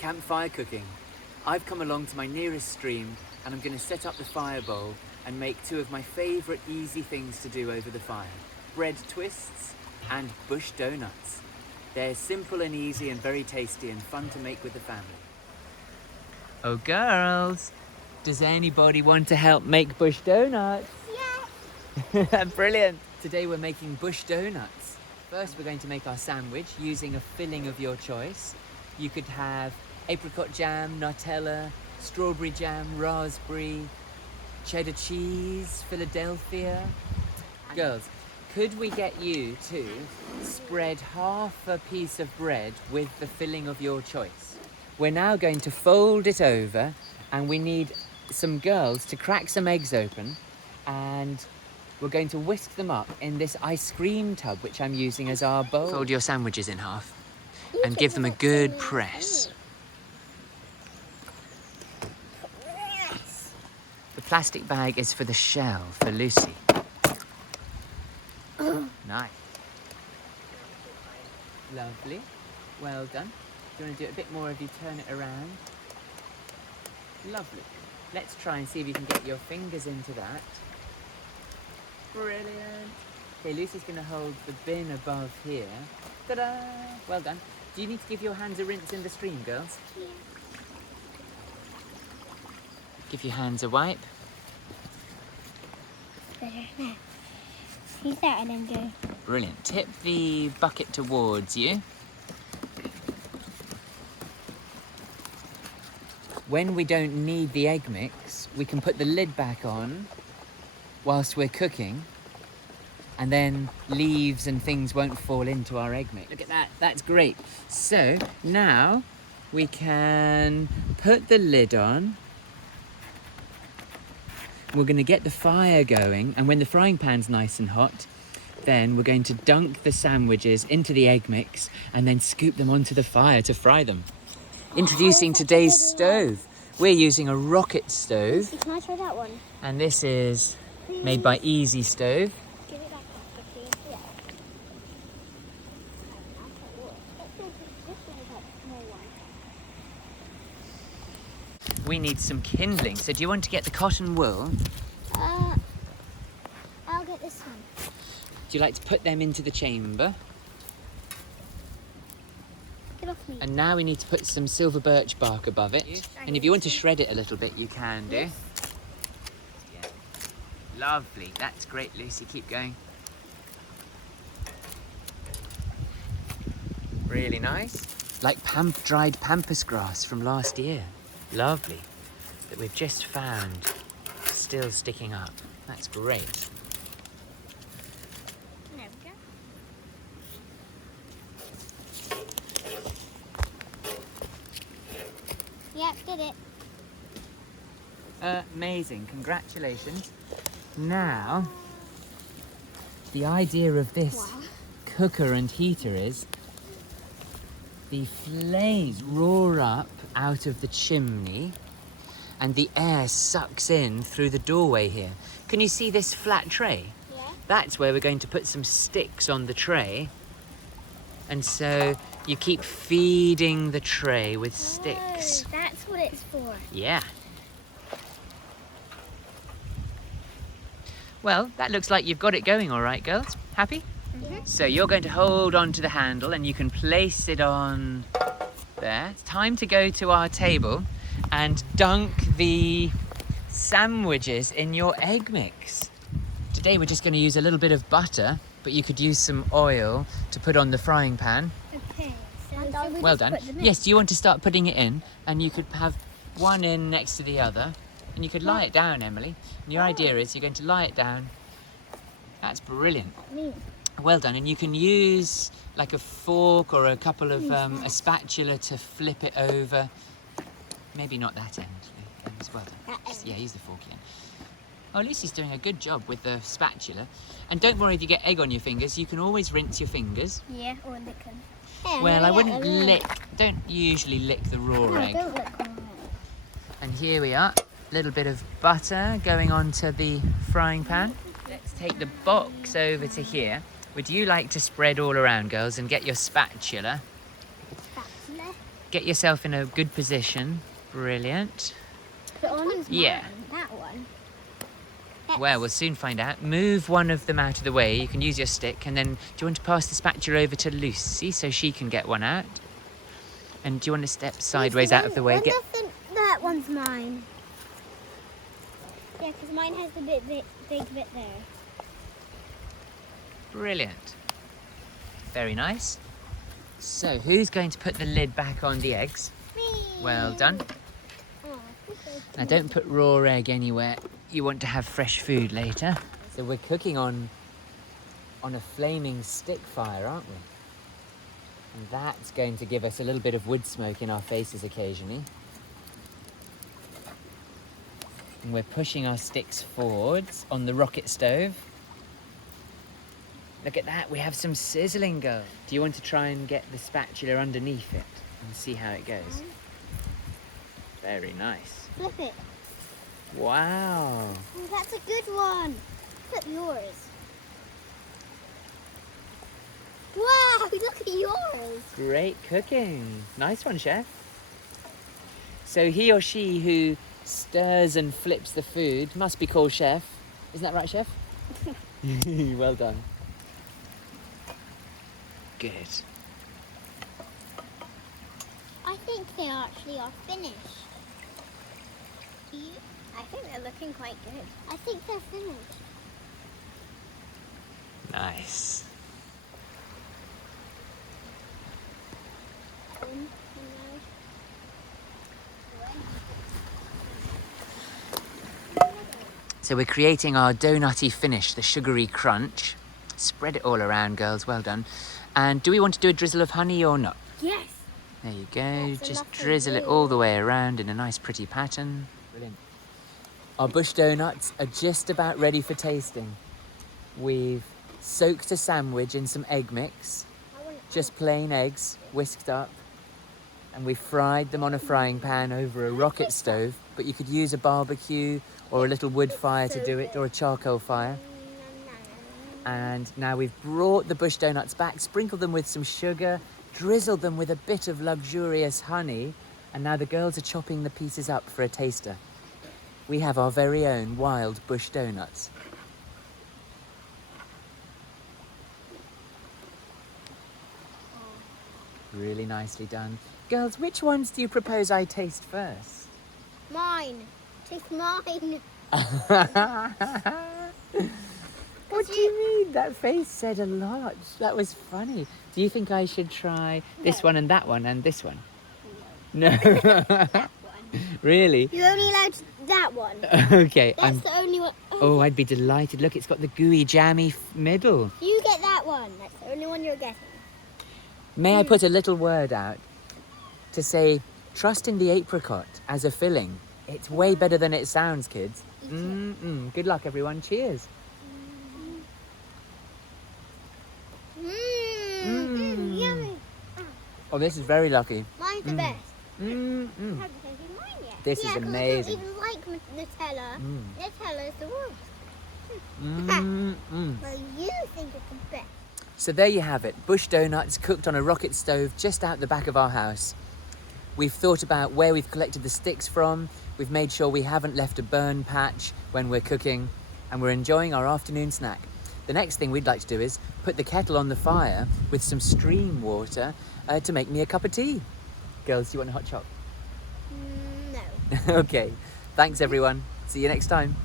Campfire cooking. I've come along to my nearest stream and I'm going to set up the fire bowl and make two of my favourite easy things to do over the fire. Bread twists and bush donuts. They're simple and easy and very tasty and fun to make with the family. Oh girls, does anybody want to help make bush donuts? Yeah! Brilliant! Today we're making bush donuts. First we're going to make our sandwich using a filling of your choice. You could have apricot jam, Nutella, strawberry jam, raspberry, cheddar cheese, Philadelphia. Girls, could we get you to spread half a piece of bread with the filling of your choice? We're now going to fold it over and we need some girls to crack some eggs open and we're going to whisk them up in this ice cream tub which I'm using as our bowl. Fold your sandwiches in half and give them a good press. The plastic bag is for the shell, for Lucy. Nice. Lovely. Well done. Do you want to do a bit more if you turn it around? Lovely. Let's try and see if you can get your fingers into that. Brilliant. Okay, Lucy's going to hold the bin above here. Ta-da! Well done. Do you need to give your hands a rinse in the stream, girls? Yeah. Give your hands a wipe. Better now. Use that and then go. Brilliant. Tip the bucket towards you. When we don't need the egg mix, we can put the lid back on whilst we're cooking, and then leaves and things won't fall into our egg mix. Look at that, that's great. So now we can put the lid on. We're going to get the fire going, and when the frying pan's nice and hot, then we're going to dunk the sandwiches into the egg mix and then scoop them onto the fire to fry them. Introducing today's stove. We're using a rocket stove. Can I try that one? And this is made by Easy Stove. Give it back, please. Yeah. We need some kindling. So do you want to get the cotton wool? I'll get this one. Do you like to put them into the chamber? Get off me. And now we need to put some silver birch bark above it. And if you want to shred it a little bit, you can do. Yes. Yeah. Lovely. That's great, Lucy. Keep going. Really nice. Like dried pampas grass from last year. Lovely. That we've just found still sticking up. That's great. There we go. Yep, did it. Amazing, congratulations. Now, the idea of this cooker and heater is the flames roar up out of the chimney and the air sucks in through the doorway here. Can you see this flat tray? Yeah. That's where we're going to put some sticks on the tray. And so you keep feeding the tray with sticks. Oh, that's what it's for. Yeah. Well, that looks like you've got it going all right, girls. Happy? Mm-hmm. So you're going to hold on to the handle and you can place it on there. It's time to go to our table and dunk the sandwiches in your egg mix. Today we're just going to use a little bit of butter, but you could use some oil to put on the frying pan. Okay. So Well done. Yes, do you want to start putting it in? And you could have one in next to the other. And you could lie it down, Emily. And your idea is you're going to lie it down. That's brilliant. Well done. And you can use like a fork or a couple of a spatula to flip it over. Maybe not that end. Well done. Yeah, use the fork again. Oh, Lucy's doing a good job with the spatula. And don't worry if you get egg on your fingers. You can always rinse your fingers. Yeah, or lick them. Well, I wouldn't lick. Don't usually lick the raw egg. Don't lick them. And here we are. A little bit of butter going onto the frying pan. Let's take the box over to here. Would you like to spread all around, girls, and get your spatula? Spatula. Get yourself in a good position. Brilliant. Which one's Yeah. mine? That one. Well, we'll soon find out. Move one of them out of the way. You can use your stick. And then do you want to pass the spatula over to Lucy so she can get one out? And do you want to step sideways out of the way? Then I think that one's mine. Yeah, because mine has the big bit there. Brilliant. Very nice. So, who's going to put the lid back on the eggs? Me. Well done. Oh, Now, don't put raw egg anywhere. You want to have fresh food later. So we're cooking on a flaming stick fire, aren't we? And that's going to give us a little bit of wood smoke in our faces occasionally. And we're pushing our sticks forwards on the rocket stove. Look at that, we have some sizzling going. Do you want to try and get the spatula underneath it and see how it goes? Very nice. Flip it. Wow. Oh, that's a good one. Flip yours. Wow, look at yours. Great cooking. Nice one, chef. So he or she who stirs and flips the food must be called chef. Isn't that right, chef? Well done. Good. I think they actually are finished. I think they're looking quite good. I think they're finished. Nice. So we're creating our donutty finish, the sugary crunch. Spread it all around, girls, well done. And do we want to do a drizzle of honey or not? Yes. There you go, That's just enough to drizzle it do. all the way around in a nice pretty pattern. Brilliant. Our bush donuts are just about ready for tasting. We've soaked a sandwich in some egg mix, just plain eggs, whisked up, and we fried them on a frying pan over a rocket stove, but you could use a barbecue or a little wood fire to do it, or a charcoal fire. And now we've brought the bush donuts back, sprinkled them with some sugar, drizzled them with a bit of luxurious honey, and now the girls are chopping the pieces up for a taster. We have our very own wild bush donuts. Really nicely done. Girls, which ones do you propose I taste first? Mine. Take mine. What do you mean? That face said a lot. That was funny. Do you think I should try this one and that one and this one? No. That one. Really? You're only allowed that one. Okay. That's the only one. Oh, I'd be delighted. Look, it's got the gooey, jammy middle. You get that one. That's the only one you're getting. May I put a little word out to say, trust in the apricot as a filling. It's way better than it sounds, kids. Good luck, everyone. Cheers. Yummy. Oh, this is very lucky. Mine's the best. I haven't tasted mine yet. This is amazing. I don't even like Nutella. Nutella is the worst. Well, you think it's the best. So there you have it. Bush donuts cooked on a rocket stove just out the back of our house. We've thought about where we've collected the sticks from. We've made sure we haven't left a burn patch when we're cooking, and we're enjoying our afternoon snack. The next thing we'd like to do is put the kettle on the fire with some stream water to make me a cup of tea. Girls, do you want a hot chop? No. Okay. Thanks, everyone. See you next time.